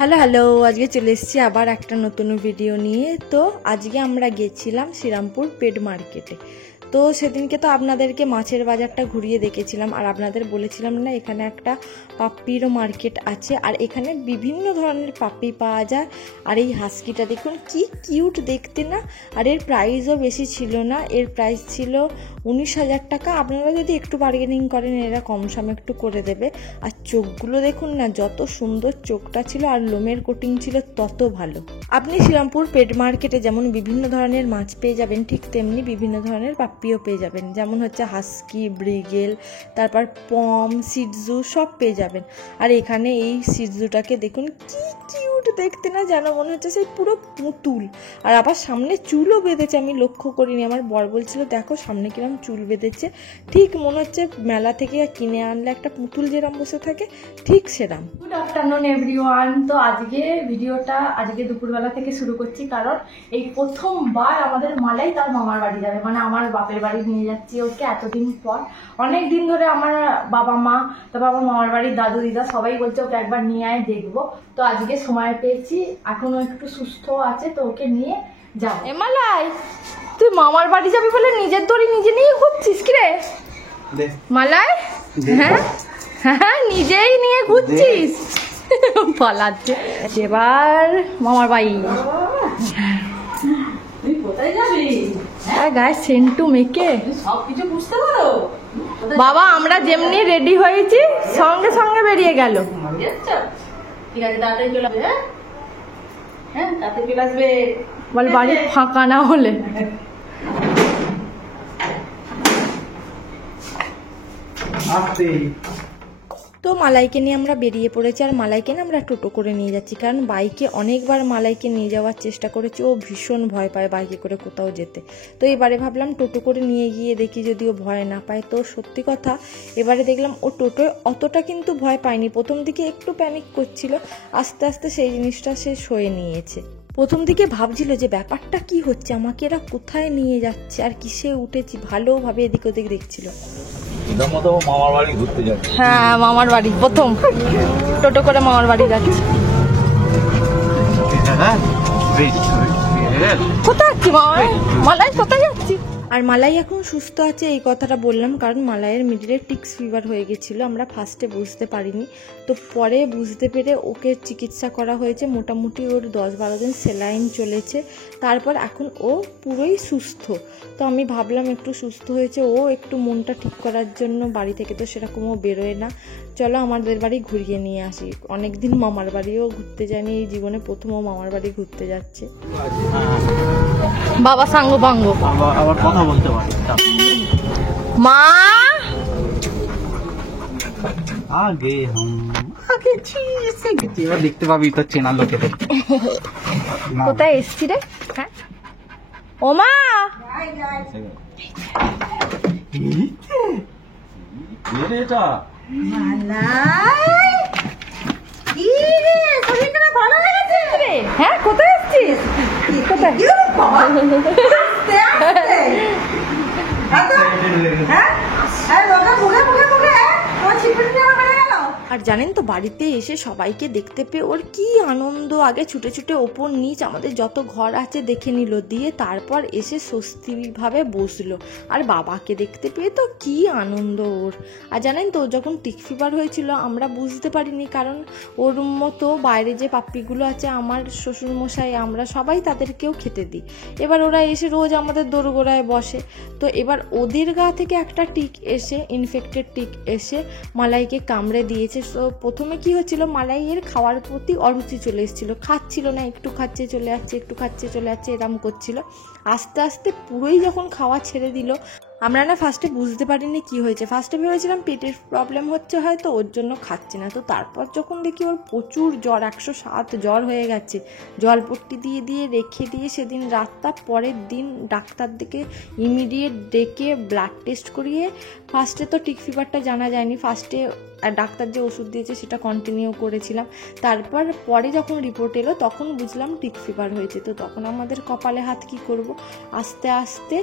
Hello hello, আজকে চলে এসেছি আবার একটা নতুন ভিডিও নিয়ে। তো আজকে আমরা গেছিলাম শ্রীরামপুর পেট মার্কেটে। তো সেদিনকে তো আপনাদেরকে মাছের বাজারটা ঘুরিয়ে দেখেছিলাম, আর আপনাদের বলেছিলাম না এখানে একটা পাপ্পিরও মার্কেট আছে, আর এখানে বিভিন্ন ধরনের পাপ্পি পাওয়া যায়। আর এই হাস্কিটা দেখুন কি কিউট দেখতে না, আর এর প্রাইসও বেশি ছিল না, এর প্রাইস ছিল 19,000 টাকা। আপনারা যদি একটু বার্গেনিং করেন এরা কম সমে একটু করে দেবে। আর চোখগুলো দেখুন না, যত সুন্দর চোখটা ছিল আর লোমের কোটিং ছিল তত ভালো। আপনি শ্রীরামপুর পেট মার্কেটে যেমন বিভিন্ন ধরনের মাছ পেয়ে যাবেন, ঠিক তেমনি বিভিন্ন ধরনের পাপ্পিও পেয়ে যাবেন, যেমন হচ্ছে হাস্কি, ব্রিগেল, তারপর পম, সিটজু সব পেয়ে যাবেন। আর এখানে এই সিটজুটাকে দেখুন কি কিউট দেখতে না, যেন মনে হচ্ছে সেই পুরো পুতুল। আর আবার সামনে চুলও বেঁধেছে, আমি লক্ষ্য করিনি, আমার বর বলছিল দেখো সামনে কিরম চুল বেঁধেছে, ঠিক মনে হচ্ছে মেলা থেকে কিনে আনলে একটা পুতুল যেরম বসে থাকে ঠিক সেরম। Good afternoon everyone. তো ভিডিওটা আজকে দুপুরবেলা থেকে শুরু করছি, কারণ এই প্রথমবার আমাদের মালাই তার মামার বাড়ি যাবে, মানে আমার বাপের বাড়ি নিয়ে যাচ্ছি ওকে এতদিন পর। অনেক দিন ধরে আমার বাবা মা, তারপর আমার মামার বাড়ির দাদু দিদা সবাই বলছে ওকে একবার নিয়ে আয় দেখবো। তো আজকে সময় পেয়েছি, এখনো একটু সুস্থ আছে, তো ওকে নিয়ে যাবো। মালাই, তুই মামার বাড়ি যাবি বলে নিজের দড়ি নিজে নিয়ে ঘুরছিস কি রে মালাই? হ্যাঁ হ্যাঁ, নিজেই নিয়ে ঘুরছিস, পালাচ্ছে। এবার মামার বাড়ি কোথায় যাবি? গায়ে সেন্টু মেখে সবকিছু বুঝতে পারো? বাবা আমরা যেমনি রেডি হয়েছি সঙ্গে সঙ্গে বেরিয়ে গেল। ঠিক আছে, তাড়াতাড়ি চলে আসবে। হ্যাঁ, তাড়াতাড়ি চলে আসবে। বল বাড়ি ফাঁকা না হলে। তো মালাইকে নিয়ে আমরা বেরিয়ে পড়েছি, আর মালাইকে না আমরা টোটো করে নিয়ে যাচ্ছি, কারণ বাইকে অনেকবার মালাইকে নিয়ে যাওয়ার চেষ্টা করেছি, ও ভীষণ ভয় পায় বাইকে করে কোথাও যেতে। তো এবারে ভাবলাম টোটো করে নিয়ে গিয়ে দেখি যদি ও ভয় না পায়। তো সত্যি কথা এবারে দেখলাম ও টোটোয় অতটা কিন্তু ভয় পায়নি, প্রথম দিকে একটু প্যানিক করছিল, আস্তে আস্তে সেই জিনিসটা সে সয়ে নিয়েছে। প্রথম দিকে ভাবছিল যে ব্যাপারটা কি হচ্ছে, আমাকে এরা কোথায় নিয়ে যাচ্ছে আর কিসে উঠেছি, ভালোভাবে এদিক ওদিক দেখছিল। মামার বাড়ি ঘুরতে যাচ্ছি। হ্যাঁ, মামার বাড়ি প্রথম টোটো করে মামার বাড়ি যাচ্ছি। কোথায় যাচ্ছি মালাই, কোথায় যাচ্ছি? আর মালাই এখন সুস্থ আছে এই কথাটা বললাম, কারণ মালাইয়ের মিডিলে টিক্স ফিভার হয়ে গেছিলো, আমরা ফার্স্টে বুঝতে পারিনি, তো পরে বুঝতে পেরে ওকে চিকিৎসা করা হয়েছে। মোটামুটি ওর 10-12 দিন সেলাইন চলেছে, তারপর এখন ও পুরোই সুস্থ। তো আমি ভাবলাম একটু সুস্থ হয়েছে, ও একটু মনটা ঠিক করার জন্য বাড়ি থেকে তো সেরকম ও বেরোয় না, চলো আমাদের বাড়ি ঘুরিয়ে নিয়ে আসি। অনেকদিন মামার বাড়িও ঘুরতে যায়নি, এই জীবনে প্রথম ও মামার বাড়ি ঘুরতে যাচ্ছে। বাবা সাঙ্গ বাঙ্গ আবার কথা বলতে পারি মা আগে এবার দেখতে পাবি তো চেনা লোকেদের। কোথায় এসছি রে? হ্যাঁ ও মা, এটা হ্যাঁ কোথায় এসছিস? কোথায়? আর জানেন তো বাড়িতে এসে সবাইকে দেখতে পেয়ে ওর কি আনন্দ, আগে ছুটে ছুটে ওপর নিচ আমাদের যত ঘর আছে দেখে নিল, দিয়ে তারপর এসে স্বস্তিভাবে বসলো। আর বাবাকে দেখতে পেয়ে তো কি আনন্দ ওর। আর জানেন তো যখন টিক ফিভার হয়েছিল আমরা বুঝতে পারিনি, কারণ ওর মতো বাইরে যে পাপ্পিগুলো আছে আমার শ্বশুরমশাই আমরা সবাই তাদেরকেও খেতে দিই। এবার ওরা এসে রোজ আমাদের দোরগোড়ায় বসে, তো এবার ওদের গা থেকে একটা টিক এসে, ইনফেক্টেড টিক এসে মালাইকে কামড়ে দিয়েছে। তো প্রথমে কি হচ্ছিল, মালাইয়ের খাওয়ার প্রতি অরুচি চলে এসেছিল, খাচ্ছিল না, একটু খাচ্ছে চলে যাচ্ছে, একটু খাচ্ছে চলে যাচ্ছে, এরম করছিল। আস্তে আস্তে পুরোই যখন খাওয়া ছেড়ে দিল, আমরা না ফার্স্টে বুঝতে পারিনি কি হয়েছে, ফার্স্টে ভেবেছিলাম পেটের প্রবলেম হচ্ছে হয়তো ওর জন্য খাচ্ছে না। তো তারপর যখন দেখি ওর প্রচুর জ্বর, 107 জ্বর হয়ে গেছে, জলপট্টি দিয়ে দিয়ে রেখে দিয়ে সেদিন রাতটা, পরের দিন ডাক্তার দিকে ইমিডিয়েট ডেকে ব্লাড টেস্ট করিয়ে, ফার্স্টে তো টিক ফিভারটা জানা যায়নি, ফার্স্টে ডাক্তার যে ওষুধ দিয়েছে সেটা কন্টিনিউ করেছিলাম, তারপর পরে যখন রিপোর্ট এলো তখন বুঝলাম টিক ফিভার হয়েছে। তো তখন আমাদের কপালে হাত, কি করব, আস্তে আস্তে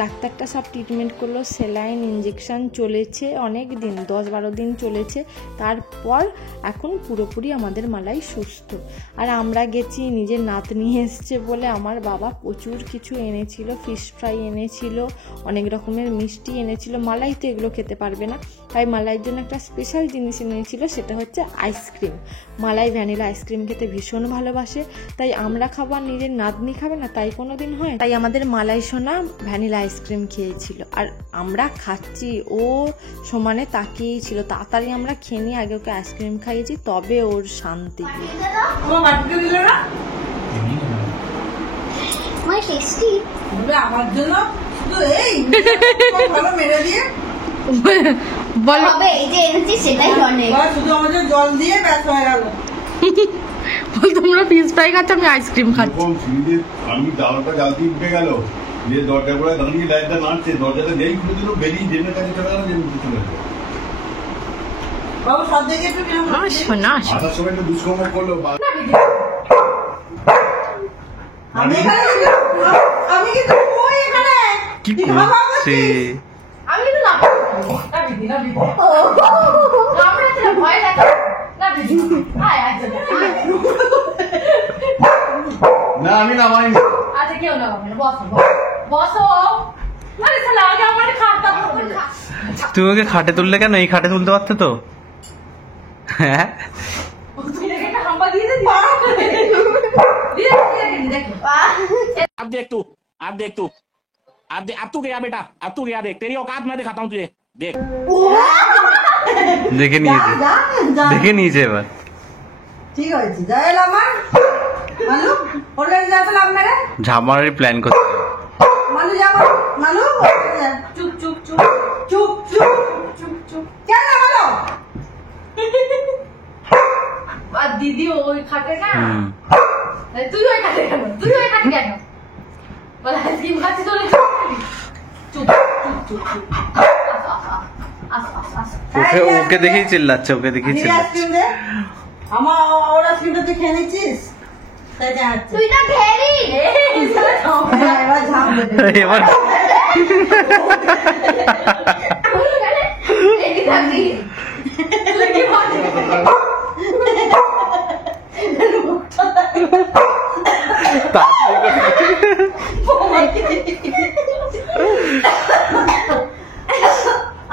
ডাক্তারটা সব ট্রিটমেন্ট ট্রিটমেন্ট করলো, স্যালাইন ইঞ্জেকশান চলেছে অনেক দিন, 10-12 দিন চলেছে। তারপর এখন পুরোপুরি আমাদের মালাই সুস্থ। আর আমরা গেছি, নিজের নাতনি এসছে বলে আমার বাবা প্রচুর কিছু এনেছিল, ফিশ ফ্রাই এনেছিল, অনেক রকমের মিষ্টি এনেছিল। মালাই তো এগুলো খেতে পারবে না, তাই মালাইয়ের জন্য একটা স্পেশাল জিনিস এনেছিল, সেটা হচ্ছে আইসক্রিম। মালাই ভ্যানিলা আইসক্রিম খেতে ভীষণ ভালোবাসে, তাই আমরা খাবো আর নিজের নাতনি খাবে না, তাই কোনো দিন হয়? তাই আমাদের মালাই সোনা ভ্যানিলা আইসক্রিম খেয়েছিল আর আমরা খাচ্ছি, ও সমানে তাকিয়েই ছিল। তাড়াতাড়ি আমরা খেয়ে নিয়ে আগে ওকে আইসক্রিম খাইয়েছি, তবে ওর শান্তি। আমার জন্য শুধু এই ভালো মেরে দিয়ে বলো এই যে এনেছি সেটাই অনেক। শুধু আমাদের জল দিয়ে ব্যাস হয়ে গেল। বল তোমরা ফিশ ফ্রাই খাচ্ছ, আমি আইসক্রিম খাচ্ছি। আমি দাওয়াটা জ্বালতে উঠে গেল, যে দরজা করে দাঁড়িয়ে লাইটটা নাড়ছে, দরজাটা যেই খুলে দিল, বেরিয়ে জেনের কাছে চলে গেল, জেনে চলে গেল। বাবু সব দিকে একটু শোনা আসার সময় একটু দুষ্কর্ম করলো। আমি কিন্তু ওই এখানে কি করছে? আমি কিন্তু না দিদি না দিদি আমরা তো ভয় লাগে না দিদি। আয় আয় না আমি নামাইনি। আচ্ছা কেউ না বসো বসো। আরে শালা আগে আমার খাটটা পড়বে। তুমি ওকে খাটে তুললে কেন? এই খাটে তুলতে পারতে তো। হ্যাঁ তুমি একটা হাম্পা দিয়ে দে দিয়ে দেখো। अब देख तू अब तू गया बेटा, अब तू गया, देख तेरी औकात मैं दिखाता हूँ तुझे, देख। দেখে নিয়েছে, দেখে নিয়েছে এবার। ঠিক হয়েছে, যাই এলাম মানু অলরেডি যা পেলাম আপনারা ঝামারের প্ল্যান করতে। মানু যাবো মানু চুপ চুপ চুপ চুপ চুপ চুপ চুপ কেন বলো? আর দিদি ওই খাটে না, তুই ওই খাটে কেন? তুই ওই খাটে কেন? বলে আইসক্রিম খাচ্ছি তো চুপ চুপ চুপ চুপ ওকে ওকে দেখেই চিল্লাচ্ছে, ওকে দেখেই চিল্লাচ্ছে। আমার ওর আইসক্রিমটা তুই খেয়ে নিচ্ছিস, তাই জানাচ্ছি। তুই তো খেলি এবার ঝাম দেবে। এবার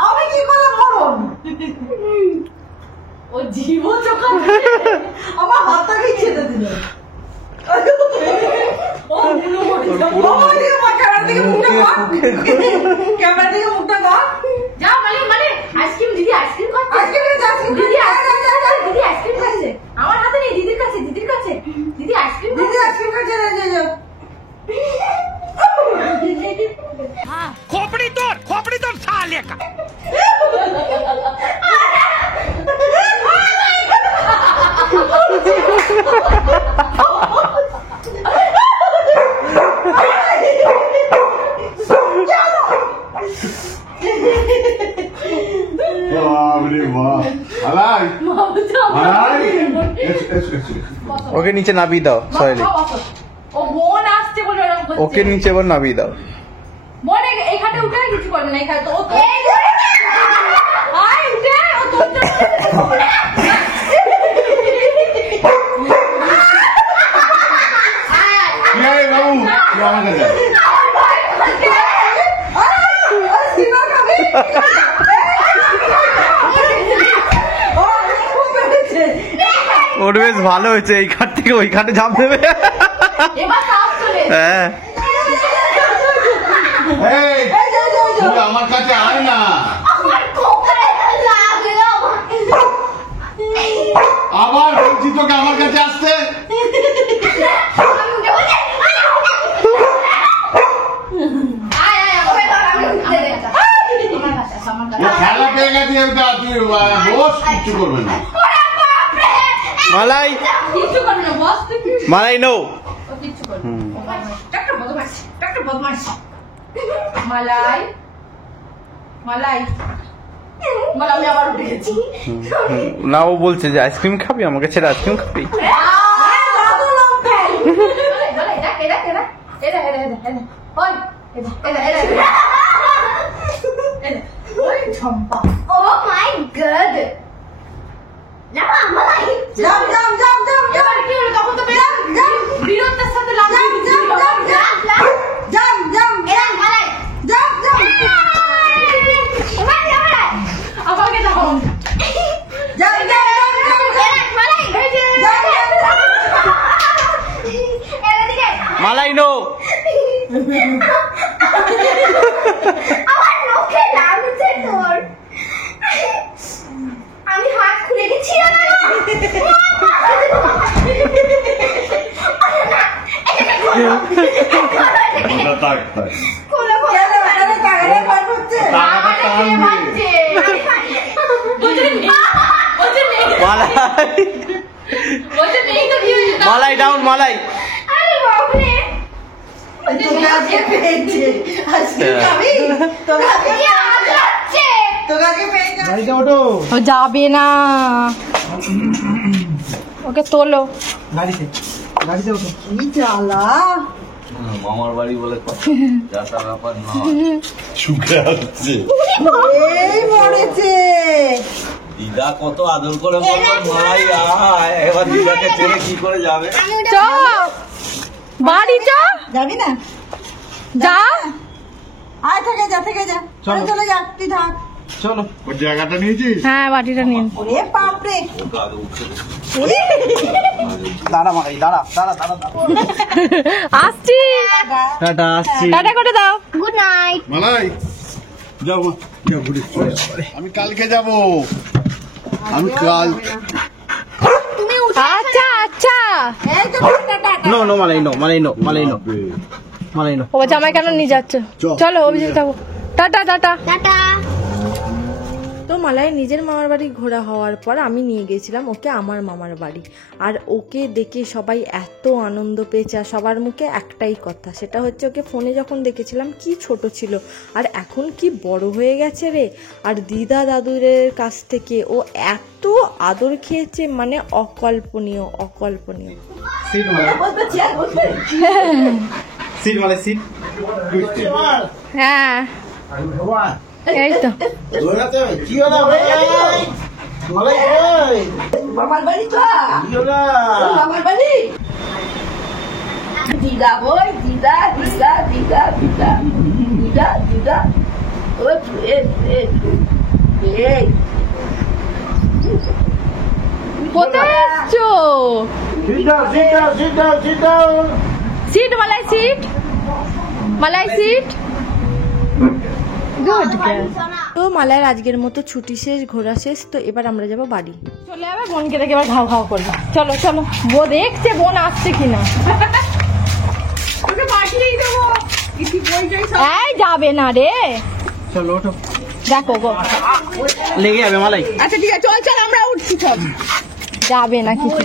আমি কি করে মরণ? ও জীব চোখা আমার হাতটাকে ছেড়ে দিল। ও বুনো মরে ক্যামেরা থেকে মুখটা ক্যামেরা থেকে মুখটা কর। যা মানে আইসক্রিম দিদি আইসক্রিম খাচ্ছে, আইসক্রিম দিদি দিদি আইসক্রিম খাচ্ছে আমার হাতে নেই, দিদির কাছে দিদির কাছে দিদি আইসক্রিম দিদি আইসক্রিম খাচ্ছে। खोपड़ी तोड़ साले का। ওকে নিচে নামিয়ে দাও, সরি ও বোন আসছে বলে ওরকম করছে। ওকে নিচে এবার নামিয়ে দাও। বোন এখানে উঠে কিছু করবে না, এখানে তো ও আয় উঠে ও তো ওর বেশ ভালো হয়েছে, এই খাট থেকে ওই খাটে ঝাঁপ দেবে। হ্যাঁ আমার কাছে আয় না, আবার বলছি তোকে আমার কাছে আসতে। খেলা পেয়ে গেছি, তুই বস, কিচ্ছু করবে না। মালাই কিছু করবে না বস, তুই মালাই নো কিচ্ছু করবে টাকা বদমাশ মালাই মালাই বল। আমি আবার উঠে গেছি না, ও বলছে যে আইসক্রিম খাবি, আমাকে ছেড়ে আইসক্রিম খাবি। এরা ওই ঝম্পা ও মাই গড না মালাই জাম এবার কি হলো তখন তো বিরোধের সাথে লাগাই জাম এরা মালাই মালাই আমাকে দাও জাম এরা মালাই এই যে এরা দিকে মালাই নো। আমার মুখে লাগছে তোর আমি হাত খুলে গেছি তাক খোলো কাগজে পার হচ্ছে টাকাটা টান দিয়ে মালাই মালাই ডাউন মালাই। আরে বাবরে তোকে আজকে পেয়েছে আজকে খাবি তোকে আজকে কি আজকে তোকে আজকে পেয়েছে ও যাবে না, ওকে তোলো। কি জ্বালা মামার বাড়ি বলে কথা যাতা ব্যাপার না শুকে আসছে এই মরেছে দিদা কত আদর করে বললো মাই আয় এবার দিদাকে ছেড়ে কি করে যাবে চ বাড়ি চ, যাবি না যা। আয় থেকে যা চলে যা তুই থাক চলো। ওর জায়গাটা নিয়েছিস হ্যাঁ বাটিটা নিন। ওরে বাপরে ওকে আদর উঠছে দাঁড়া মালাই দাঁড়া দাঁড়া দাঁড়া আসছি, টাটা আসছি। টাটা করে দাও। গুড নাইট মালাই যাও মা যাও ঘুরে আমি কালকে যাব আমি কাল তুমি আচ্ছা আচ্ছা, এই তো টাটা নো নো মালাই নো মালাই নো মালাই নো মালাই নো। ও জামাই কেন নিয়ে যাচ্ছ? চলো অভিজিৎ থাকো, টাটা টাটা। টাটা তো মালাই নিজের মামার বাড়ি ঘোরা হওয়ার পর আমি নিয়ে গেছিলাম ওকে আমার মামার বাড়ি। আর ওকে দেখে সবাই এত আনন্দ পেয়েছে, আর সবার মুখে একটাই কথা, সেটা হচ্ছে ওকে ফোনে যখন দেখেছিলাম কি ছোট ছিল আর এখন কি বড় হয়ে গেছে রে। আর দিদা দাদুরের কাছ থেকে ও এত আদর খেয়েছে, মানে অকল্পনীয় অকল্পনীয়। সিট মালাই বসবে চেয়ার বসবে সিট মালাই সিট। হ্যাঁ এই তো বাবার বাড়ি তো বাবার বাড়ি দিদা বই দিদা দিদা দিদা দিদা দিদা দিদা ও এই কোথায় এসছো? সিট মালাই সিট, মালাই সিট। Good girl. তো মালায়ের আজকের মতো ছুটি শেষ, ঘোরা শেষ। তো এবার আমরা যাবো বাড়ি। চলে যাবে বোনকে দেখে এবার ঘাও ঘাও করবে। চলো চলো, ও দেখছে বোন আসছে কিনা। এই যাবে না রে, চলো ওঠো, দেখো গো লেগে যাবে মালাই। আচ্ছা ঠিক আছে চল আমরা উঠছি সব যাবে না কিছু।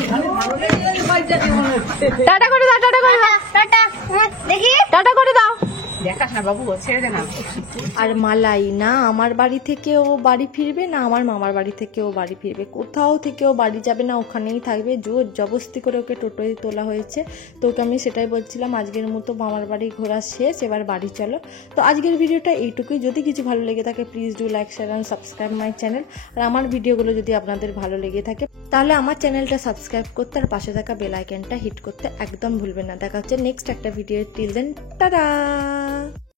টাটা করে দাও, টাটা করে দাও, টাটা দেখি টাটা করে দাও। দেখাস না বাবু ছেড়ে দে না আর মালাই না আমার বাড়ি থেকে ও বাড়ি ফিরবে, না আমার মামার বাড়ি থেকে ও বাড়ি ফিরবে, কোথাও থেকে ও বাড়ি যাবে না, ওখানেই থাকবে। জোর জবস্তি করে ওকে টোটোয় তোলা হয়েছে। তো ওকে আমি সেটাই বলছিলাম, আজকের মতো মামার বাড়ি ঘোরা শেষ, এবার বাড়ি চলো। তো আজকের ভিডিওটা এইটুকুই। যদি কিছু ভালো লেগে থাকে please do like share and subscribe my channel. আর আমার ভিডিওগুলো যদি আপনাদের ভালো লেগে থাকে তাহলে আমার চ্যানেলটা সাবস্ক্রাইব করতে আর পাশে থাকা বেল আইকনটা হিট করতে একদম ভুলবেন না। দেখা হচ্ছে নেক্সট একটা ভিডিও। Till then tata.